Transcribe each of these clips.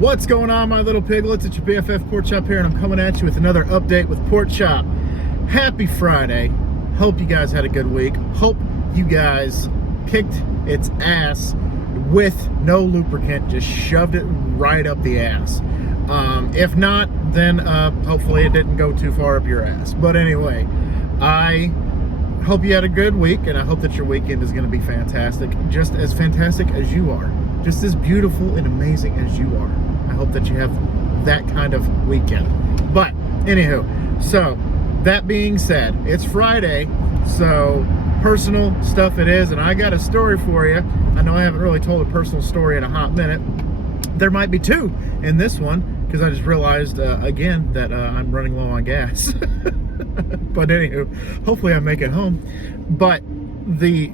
What's going on, my little piglets? It's your BFF Pork Chop here, and I'm coming at you with another update with Pork Chop. Happy Friday. Hope you guys had a good week. Hope you guys kicked its ass with no lubricant, just shoved it right up the ass. If not, then hopefully it didn't go too far up your ass. But anyway, I hope you had a good week, and I hope that your weekend is going to be fantastic, just as fantastic as you are, just as beautiful and amazing as you are. I hope that you have that kind of weekend. But anywho, so that being said, it's Friday, so personal stuff it is, and I got a story for you. I know I haven't really told a personal story in a hot minute. There might be two in this one, because I just realized again that I'm running low on gas. But anywho, hopefully I make it home. But the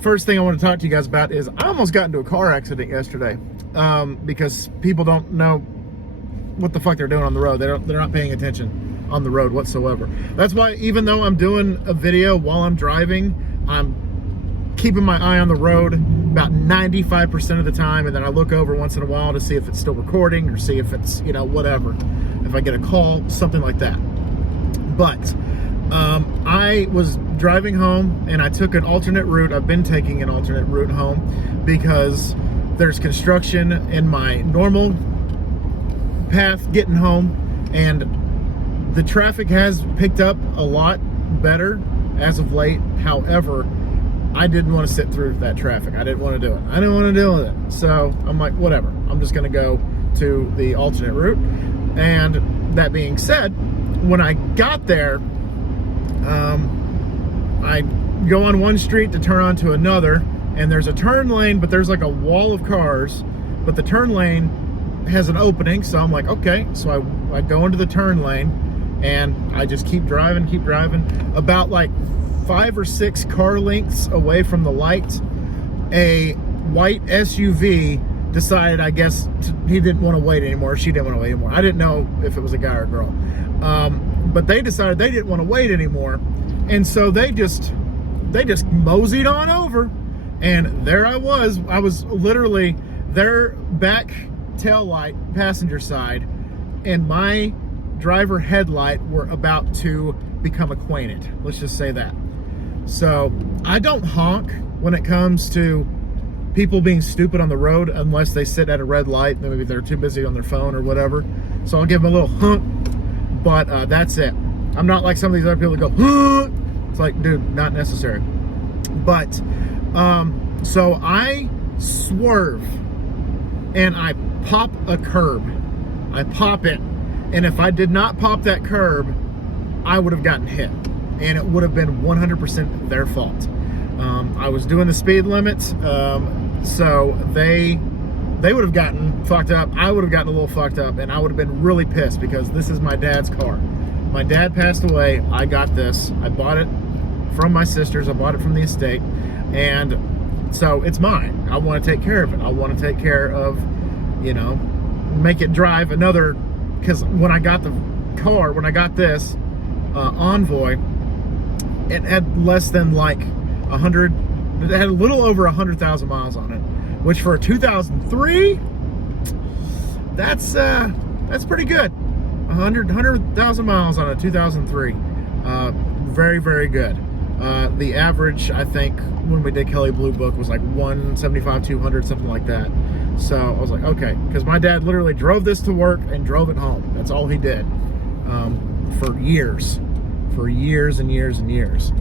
first thing I want to talk to you guys about is I almost got into a car accident yesterday, because people don't know what the fuck they're doing on the road. They're not paying attention on the road whatsoever. That's why even though I'm doing a video while I'm driving, I'm keeping my eye on the road about 95% of the time, and then I look over once in a while to see if it's still recording or see if it's, you know, whatever. If I get a call, something like that. But I was driving home and I took an alternate route. I've been taking an alternate route home because there's construction in my normal path getting home, and the traffic has picked up a lot better as of late. However, I didn't want to sit through that traffic. I didn't want to do it. I didn't want to deal with it. So I'm like, whatever. I'm just going to go to the alternate route. And that being said, when I got there, I go on one street to turn onto another, and there's a turn lane, but there's like a wall of cars, but the turn lane has an opening. So I'm like, okay. So I go into the turn lane, and I just keep driving. About like 5 or 6 car lengths away from the light, a white SUV decided, I guess, he didn't want to wait anymore. She didn't want to wait anymore. I didn't know if it was a guy or a girl. But they decided they didn't want to wait anymore. And so they just moseyed on over. And there I was literally their back tail light, passenger side, and my driver headlight were about to become acquainted. Let's just say that. So I don't honk when it comes to people being stupid on the road unless they sit at a red light. Maybe they're too busy on their phone or whatever. So I'll give them a little honk, but that's it. I'm not like some of these other people that go honk. It's like, dude, not necessary. But so I swerve and I pop a curb. I pop it, and if I did not pop that curb, I would have gotten hit, and it would have been 100% their fault. I was doing the speed limit, so they would have gotten fucked up. I would have gotten a little fucked up, and I would have been really pissed because this is my dad's car. My dad passed away. I got this. I bought it from my sisters. I bought it from the estate, and so it's mine. I want to take care of it. I want to take care of, you know, make it drive another, because when I got the car, when I got this Envoy, it had less than like 100, it had a little over 100,000 miles on it, which for a 2003, that's pretty good. 100,000 miles on a 2003. Very, very good. The average, I think, when we did Kelly Blue Book was like 175, 200, something like that. So I was like, okay, because my dad literally drove this to work and drove it home. That's all he did for years and years and years.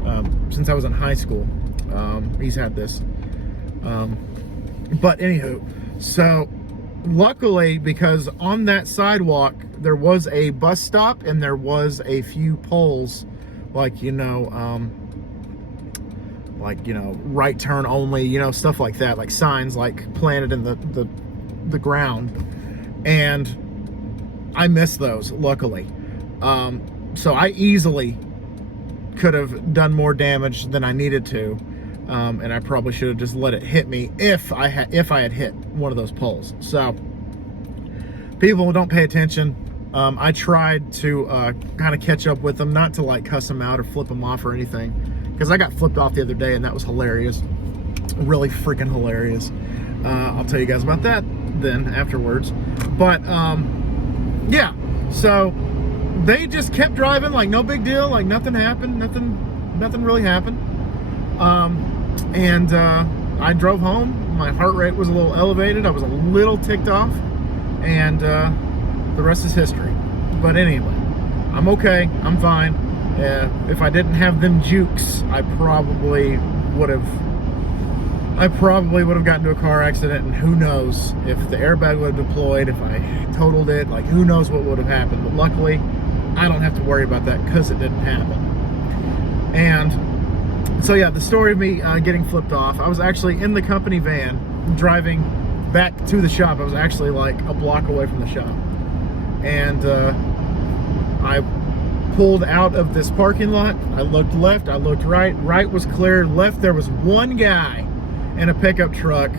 Since I was in high school, he's had this. But anywho, so luckily, because on that sidewalk, there was a bus stop and there was a few poles, like, you know, right turn only, you know, stuff like that, like signs like planted in the ground, and I missed those, luckily. So I easily could have done more damage than I needed to, and I probably should have just let it hit me if I had hit one of those poles. So people don't pay attention. I tried to kind of catch up with them, not to like cuss them out or flip them off or anything, because I got flipped off the other day and that was hilarious. Really freaking hilarious. I'll tell you guys about that then afterwards. But yeah, so they just kept driving like no big deal, like nothing happened, nothing really happened. And I drove home. My heart rate was a little elevated. I was a little ticked off, and the rest is history. But anyway, I'm okay. I'm fine. If I didn't have them jukes, I probably would have gotten into a car accident, and who knows if the airbag would have deployed, if I totaled it, like who knows what would have happened. But luckily, I don't have to worry about that because it didn't happen. And so yeah, the story of me getting flipped off, I was actually in the company van driving back to the shop. I was actually like a block away from the shop. And I pulled out of this parking lot. I looked left, I looked right. Right was clear. Left, there was one guy in a pickup truck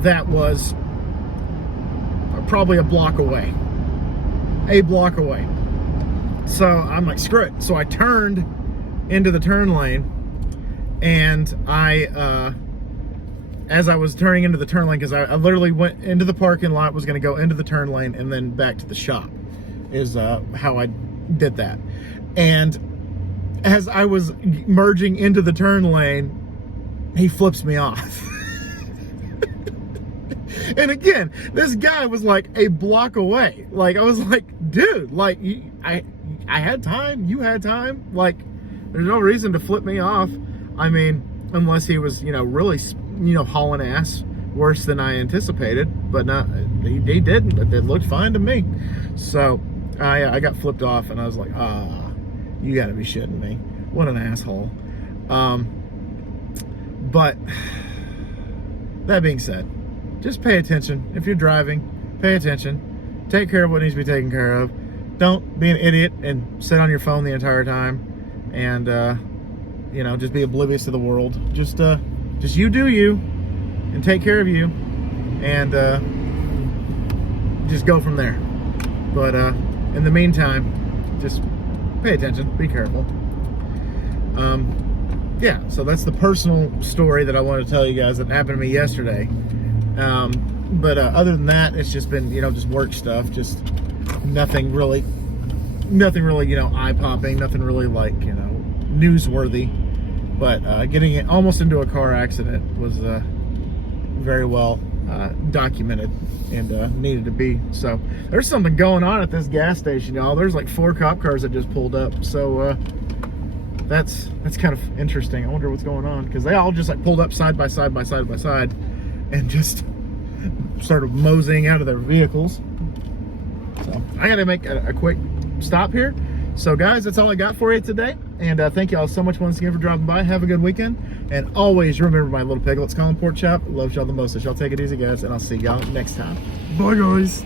that was probably a block away. So I'm like, screw it. So I turned into the turn lane, and as I was turning into the turn lane, because I literally went into the parking lot, was going to go into the turn lane and then back to the shop, is how I did that. And as I was merging into the turn lane, he flips me off. And again, this guy was like a block away. Like, I was like, dude, like, I had time, you had time. Like, there's no reason to flip me off. I mean, unless he was, really, hauling ass worse than I anticipated. But not, he didn't. But it looked fine to me. So I got flipped off, and I was like, you gotta be shitting me. What an asshole. But that being said, just pay attention. If you're driving, pay attention. Take care of what needs to be taken care of. Don't be an idiot and sit on your phone the entire time, and just be oblivious to the world. Just you do you, and take care of you, and just go from there. But in the meantime, just pay attention, be careful. Yeah, so that's the personal story that I wanted to tell you guys that happened to me yesterday. But other than that, it's just been, just work stuff, just nothing really, eye-popping, nothing really like, newsworthy. But getting almost into a car accident was very well documented and needed to be. So there's something going on at this gas station, y'all. There's like 4 cop cars that just pulled up. So that's kind of interesting. I wonder what's going on, because they all just like pulled up side by side and just started moseying out of their vehicles. So I gotta make a quick stop here. So guys, that's all I got for you today. And thank you all so much once again for dropping by. Have a good weekend. And always remember, my little piglets, Colin Pork Chop loves y'all the most. So y'all take it easy, guys, and I'll see y'all next time. Bye, guys.